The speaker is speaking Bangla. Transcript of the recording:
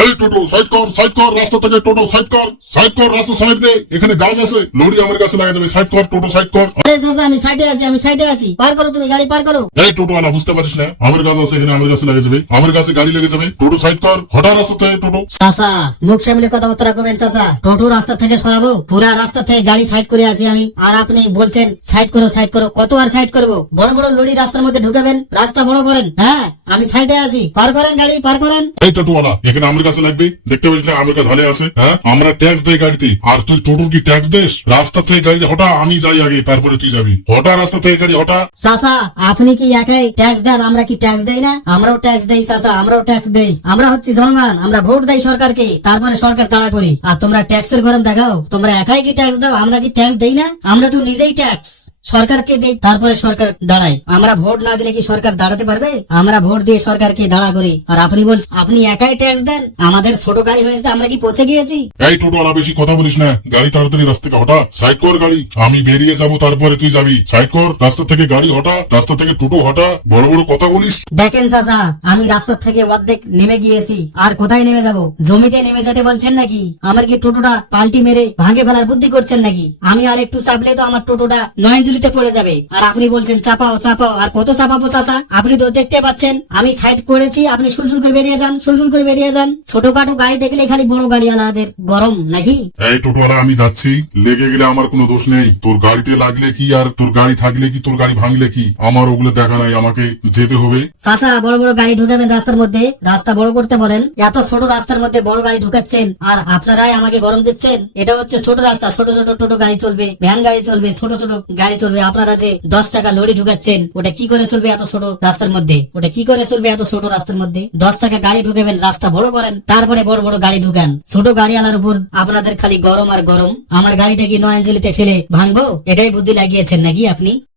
এই টোটো সাইড কর রাস্তা থেকে, টোটো সাইড কর রাস্তা সাইড দে, এখানে গাছ আছে, লরি আমার কাছে লাগা যাবে, সাইড কর টোটো সাইড কর। আরে চাচা আমি সাইডে আছি পার করো, তুমি গাড়ি পার করো। এই টোটো আলা বুঝতে পারিস না, আমার গাছ আছে এখানে, আমার কাছে লাগা যাবে, আমার কাছে গাড়ি লেগে যাবে, টোটো সাইড কর, হটা রাস্তা থেকে টোটো। চাচা মুখ সামলে কথাবার্তা রাখবেন চাচা, টোটো রাস্তা থেকে সরাবো, পুরা রাস্তা থেকে গাড়ি সাইড করে আছি আমি, আর আপনি বলছেন সাইড করো, কত আর সাইড করবো? বড় বড় লরি রাস্তার মধ্যে ঢুকাবেন, রাস্তা বড় করেন। হ্যাঁ আমি সাইডে আছি, পার করেন গাড়ি পার করেন। এই টোটো আলা এখানে আমার কাছে লাগবে, দেখতে পাচ্ছিস না আমার কাছে ঢালে আছে, হ্যাঁ আমরা ট্যাক্স দেই গাড়িতে, আর তুই টোটোর কি ট্যাক্স দেস? রাস্তা থেকে গাড়ি হটা, আমি যাই আগে তারপরে তুই যাবি, হটা রাস্তা থেকে গাড়ি হটা। চাচা আপনি কি একাই ট্যাক্স দেন, আমরা কি ট্যাক্স দেই না? আমরাও ট্যাক্স দেই চাচা, আমরাও ট্যাক্স দেই, আমরা হচ্ছে জনগণ, আমরা ভোট দেই সরকারকে, তারপরে সরকার তাড়া করি। আর তোমরা ট্যাক্সের গরম দেখাও, তোমরা একাই কি ট্যাক্স দাও? আমরা কি ট্যাক্স দেই না? আমরা তো নিজেই ট্যাক্স সরকারকে দেই, তারপরে সরকার দাঁড়ায়। আমরা ভোট না দিলে কি সরকার দাঁড়াতে পারবে? আমরা ভোট দিয়ে সরকারকে দাঁড়া করি, আর আপনি বলছেন আপনি একাই ট্যাক্স দেন। আমাদের ছোট গাড়ি হয়েছে, আমরা কি পৌঁছে গিয়েছি? এই টোটো আলা বেশি কথা বলিস না, গাড়ি তাড়াতাড়ি রাস্তা থেকে হটা, সাইড কর গাড়ি, আমি বেরিয়ে যাবো তারপরে তুই যাবি, সাইড কর রাস্তা থেকে গাড়ি হটা, রাস্তা থেকে টোটো হটা, বড় বড় কথা বলিস। দেখেন চাচা আমি রাস্তা থেকে অর্ধেক নেমে গিয়েছি, আর কোথায় নেমে যাব? জমিতে নেমে যেতে বলছেন নাকি? আমার কি টোটোটা পাল্টি মেরে ভাঙে ফেলার বুদ্ধি করছেন নাকি? আমি আর একটু চাপলে তো আমার টোটোটা নয়নজুলিতে পড়ে যাবে, আর আপনি বলছেন চাপাও, আর কত চাপাবো চাচা? আপনি তো দেখতে পাচ্ছেন আমি সাইড করেছি, আপনি সুলসুল করে বেরিয়ে যান। ছোটখাটো গাড়ি দেখলে খালি বড় গাড়িওয়ালাদের গরম নাকি? এই টোটোওয়ালা আমি যাচ্ছি, লেগে গেলে আমার কোনো দোষ নেই, তোর গাড়িতে লাগলে কি আর তোর গাড়ি থাকলে কি, তোর গাড়ি ভাঙলে কি, আমার ওগুলো দেখা নাই, আমাকে যেতে হবে। চাচা বড় বড় গাড়ি ঢুকাবেন রাস্তার মধ্যে, রাস্তা বড় করতে বলেন, এত ছোট রাস্তার মধ্যে বড় গাড়ি ঢুকাচ্ছেন, আর আপনারাই আমাকে গরম দিচ্ছেন। এটা হচ্ছে ছোট রাস্তা, ছোট টোটো গাড়ি চলবে, ভ্যান গাড়ি চলবে, ছোট গাড়ি চলবে। আপনারা যে 10 টাকা লরি ঢুকাচ্ছেন, ওটা কি করে চলবে এত ছোট রাস্তার মধ্যে? 10 টাকা গাড়ি ঢুকাবেন, রাস্তা বড় করেন, তারপরে বড় বড় গাড়ি ঢুকান। ছোট গাড়িওয়ালার উপর আপনাদের খালি গরম আর গরম। আমার গাড়িটা কি নয়নজলিতে ফেলে ভাঙবো, এটাই বুদ্ধি লাগিয়েছেন নাকি আপনি?